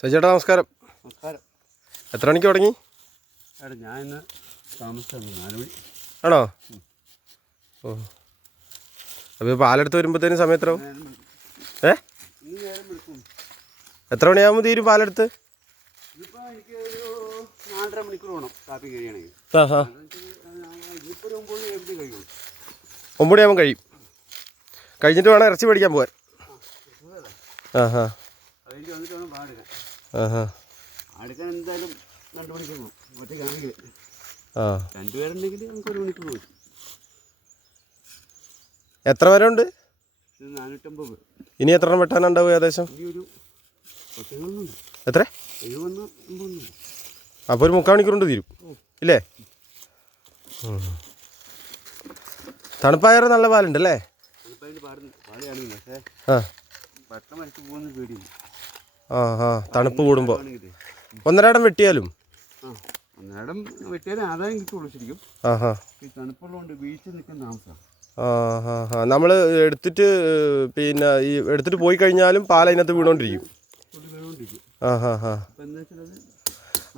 ചേട്ടാ നമസ്കാരം. നമസ്കാരം. എത്ര മണിക്ക് തുടങ്ങി? ഞാൻ ഇന്ന് താമസിച്ചാണ് 4 മണി. ആണോ? ഓ, അപ്പോൾ പാലെടുത്ത് വരുമ്പോഴത്തേനും സമയത്താവും. എത്ര മണിയാകുമ്പോൾ തീരും പാലെടുത്ത്? ഇതിപ്പോൾ എനിക്ക് ഒരു 4.5 മണിക്കൂർ വേണം കാപ്പി കഴിയണമെങ്കിൽ. ഇതിപ്പോൾ ഒരു 9 മണി കഴിയുള്ളൂ. 9 മണിയാകുമ്പോൾ കഴിയും. കഴിഞ്ഞിട്ട് വേണം ഇറച്ചി മേടിക്കാൻ പോകാൻ. അതിൻ്റെ വന്നിട്ട് വേണം പാടുക. അടുക്കാൻ എന്തായാലും 2 മണിക്കൂർ പോകും. ഒറ്റയ്ക്കാണെങ്കിൽ 2 പേരുണ്ടെങ്കിൽ നമുക്ക് 1 മണിക്കൂർ പോകും. എത്ര പേരെ ഉണ്ട്? 450. ഇനി എത്ര എണ്ണം വെട്ടാനുണ്ടാവും ഏകദേശം? ഇനി ഒരു 70 എത്ര? 70. അപ്പോൾ ഒരു 3/4 മണിക്കൂർ കൊണ്ട് തീരും ഇല്ലേ? തണുപ്പായാലും നല്ല പാലുണ്ടല്ലേ? പാടുകയാണെങ്കിൽ പക്ഷേ പെട്ടെന്ന് മരിച്ചു പോകുന്ന പേടിയില്ല. തണുപ്പ് കൂടുമ്പോൾ 1.5 ഇടം വെട്ടിയാലും 1.5 വെട്ടിയാലും ആദായം കിട്ടുള്ളൂ ശരിക്കും. ഈ തണുപ്പുള്ളതുകൊണ്ട് വീഴ്ച നിൽക്കുന്ന താമസമാണ്. നമ്മൾ എടുത്തിട്ട് പിന്നെ ഈ എടുത്തിട്ട് പോയി കഴിഞ്ഞാലും പാൽ അതിനകത്ത് വീണോണ്ടിരിക്കും.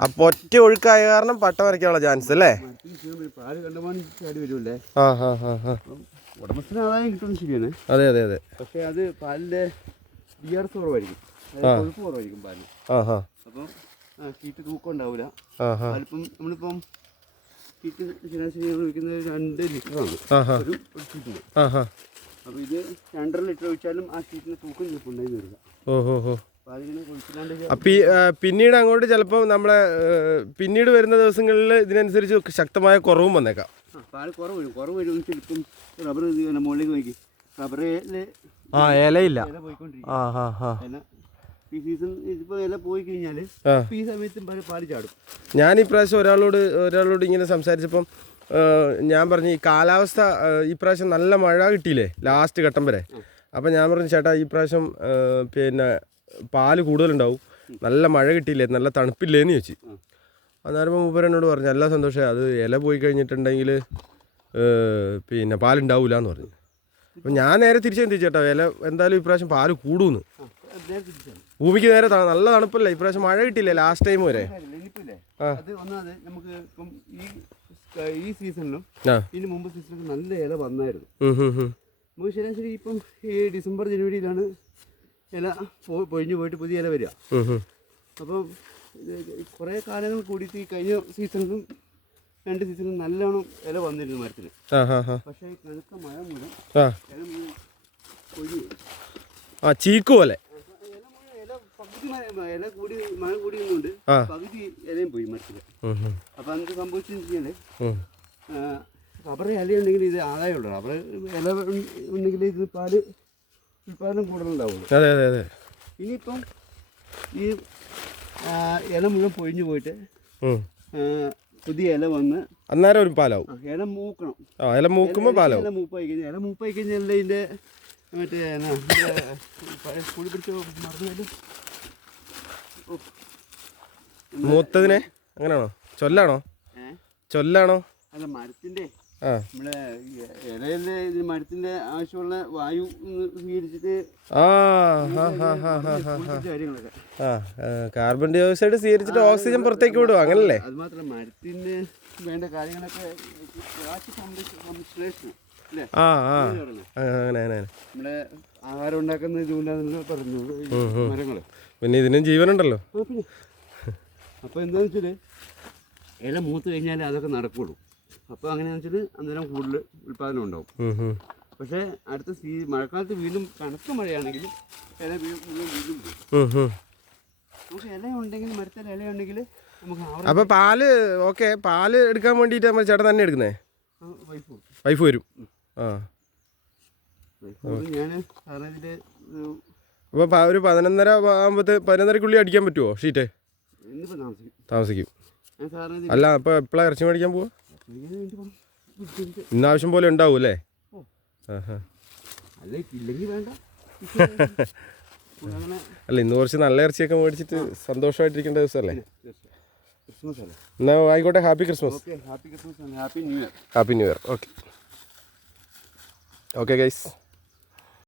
അപ്പോൾ ഒറ്റ ഒഴുക്കായ കാരണം പട്ട വരയ്ക്കാനുള്ള ചാൻസ് അല്ലേ? പാല് കണ്ടമാനം ചാടി വരുമല്ലേ? ഉടമസ്ഥന് ആദായം കിട്ടുന്നത് ശരിയാണ്. അതെ അതെ അതെ. പക്ഷേ അത് പാലിൻ്റെ BRS കുറവായിരിക്കും, കൊഴുപ്പ് കുറവായിരിക്കും പാലിന്. അപ്പം ഷീറ്റ് തൂക്കം ഉണ്ടാവില്ല. അതിപ്പം നമ്മളിപ്പം ഷീറ്റ് ശരാശരി നമ്മൾ വയ്ക്കുന്നത് 2 ലിറ്ററാണ് ഒരു ഷീറ്റിന്. അപ്പോൾ ഇത് 2.5 ലിറ്റർ ഒഴിച്ചാലും ആ ഷീറ്റിന് തൂക്കം ഉണ്ടായി വരിക. അപ്പോൾ അതിങ്ങനെ കൊഴുപ്പില്ലാണ്ട് പിന്നീട് അങ്ങോട്ട് ചിലപ്പോൾ നമ്മളെ പിന്നീട് വരുന്ന ദിവസങ്ങളിൽ ഇതിനനുസരിച്ച് ശക്തമായ കുറവും വന്നേക്കാം. പാൽ കുറവ് വരും. ഇപ്പം റബ്ബർ മുകളിലേക്ക് നോക്കി റബ്ബറിൽ ഇലയില്ല. ഇല പോയിക്കൊണ്ടിരിക്കും. ഈ സീസൺ ഇതിപ്പോൾ ഇല പോയി കഴിഞ്ഞാൽ ഈ സമയത്തും പാല് ചാടും. ഞാൻ ഇപ്രാവശ്യം ഒരാളോട് ഇങ്ങനെ സംസാരിച്ചപ്പം ഞാൻ പറഞ്ഞു ഈ കാലാവസ്ഥ ഇപ്രാവശ്യം നല്ല മഴ കിട്ടിയില്ലേ ലാസ്റ്റ് ഘട്ടം വരെ. അപ്പം ഞാൻ പറഞ്ഞു ചേട്ടാ ഈ പ്രാവശ്യം പിന്നെ പാല് കൂടുതലുണ്ടാവും, നല്ല മഴ കിട്ടിയില്ലേ, നല്ല തണുപ്പില്ലേന്ന് ചോദിച്ചു. അന്നേരം മൂപ്പർ എന്നോട് പറഞ്ഞു നല്ല സന്തോഷമായി, അത് ഇല പോയി കഴിഞ്ഞിട്ടുണ്ടെങ്കിൽ പിന്നെ പാലുണ്ടാവില്ല എന്ന് പറഞ്ഞു. അപ്പം ഞാൻ നേരെ തിരിച്ചു ചിന്തിച്ചു ചേട്ടാ, ഇല എന്തായാലും ഇപ്രാവശ്യം പാല് കൂടുമെന്ന്. ഭൂമിക്ക് നേരെ നല്ല തണുപ്പല്ലേ ഇപ്രാവശ്യം, മഴ കിട്ടിയില്ലേ ലാസ്റ്റ് ടൈം വരെ. നമുക്ക് ഇപ്പം ഈ സീസണിലും ഇതിന് മുമ്പ് സീസണിലും നല്ല ഇല വന്നായിരുന്നു. നമുക്ക് ശരാശരി ഇപ്പം ഈ ഡിസംബർ ജനുവരിയിലാണ് ഇല പൊഴിഞ്ഞു പോയിട്ട് പുതിയ ഇല വരിക. അപ്പം കുറേ കാലങ്ങൾ കൂടിയിട്ട് ഈ കഴിഞ്ഞ സീസണിലും 2 സീസണിലും നല്ലോണം ഇല വന്നിരുന്നു മരത്തിന്. പക്ഷേ ഈ കനത്ത മഴ മൂലം ഇല മുഴുവൻ പൊഴിഞ്ഞു പോയി. ചീക്ക് പോലെ ഇല കൂടി മഴ കൂടിയുന്നുണ്ട്, പകുതി ഇലയും പോയി മരത്തിൽ. അപ്പം എന്ത് സംഭവിച്ചെന്ന് റബ്ബർ ഇലയുണ്ടെങ്കിൽ ഇത് ആദായമുള്ളൂ. റബ്ബർ ഇല ഉണ്ടെങ്കിൽ ഇത് പാല് ഉൽപ്പാദനം കൂടുതലുണ്ടാവുള്ളൂ. ഇനിയിപ്പം ഈ ഇല മുഴുവൻ പൊഴിഞ്ഞു പോയിട്ട് പുതിയ ഇല വന്ന് അന്നേരം ഒരു പാലാവും. ഇല മൂക്കണം. ഇല മൂക്കുമ്പോൾ പാലാവും. ഇല മൂപ്പായി കഴിഞ്ഞാൽ ഇതിൻ്റെ മറ്റേ സ്കൂളിൽ പിടിച്ച മറന്നു മൂത്തതിനെ അങ്ങനെയാണോ ചൊല്ലാണോ? അല്ല, മരത്തിൻ്റെ നമ്മളെ ഇലയിലെ ഇത് മരത്തിൻ്റെ ആവശ്യമുള്ള വായു സ്വീകരിച്ചിട്ട് കാര്യങ്ങളൊക്കെ കാർബൺ ഡൈ ഓക്സൈഡ് സ്വീകരിച്ചിട്ട് ഓക്സിജൻ പുറത്തേക്ക് വിടും, അങ്ങനല്ലേ? അത് മാത്രമല്ല മരത്തിന് വേണ്ട കാര്യങ്ങളൊക്കെ സംശ്ലേഷണം അല്ലേ? നമ്മളെ ആഹാരം ഉണ്ടാക്കുന്ന ഇതുകൊണ്ടാണെന്ന് പറഞ്ഞു മരങ്ങൾ. പിന്നെ ഇതിനും ജീവനുണ്ടല്ലോ. അപ്പോൾ എന്താണെന്ന് വെച്ചാൽ ഇല മൂത്ത് കഴിഞ്ഞാൽ അതൊക്കെ നടക്കുള്ളൂ. അപ്പോൾ അങ്ങനെയാണെന്ന് വെച്ചാൽ അന്നേരം കൂടുതൽ ഉൽപ്പാദനം ഉണ്ടാവും. പക്ഷേ അടുത്ത മഴക്കാലത്ത് വീണ്ടും കനത്ത മഴയാണെങ്കിൽ ഇല വീണ്ടും പോകും. നമുക്ക് ഇല ഉണ്ടെങ്കിൽ മരത്തിൽ ഇല ഉണ്ടെങ്കിൽ നമുക്ക്. അപ്പോൾ പാല് എടുക്കാൻ വേണ്ടിയിട്ട് നമ്മൾ ചേട്ടൻ തന്നെ എടുക്കുന്നേ? വൈഫ് വരും. ഞാൻ സാറിന് ഇതിൻ്റെ അപ്പോൾ ഒരു 11:30 അടിക്കാൻ പറ്റുമോ ഷീറ്റ്? താമസിക്കും. അല്ല, അപ്പോൾ എപ്പോഴാണ് ഇറച്ചി മേടിക്കാൻ പോവാ? ഇന്ന് ആവശ്യം പോലെ ഉണ്ടാവും അല്ലേ? അല്ല, ഇന്ന് കുറച്ച് നല്ല ഇറച്ചിയൊക്കെ മേടിച്ചിട്ട് സന്തോഷമായിട്ടിരിക്കേണ്ട ദിവസമല്ലേ? എന്നാൽ ആയിക്കോട്ടെ. Happy Christmas. Happy new year. Happy new year. Okay guys.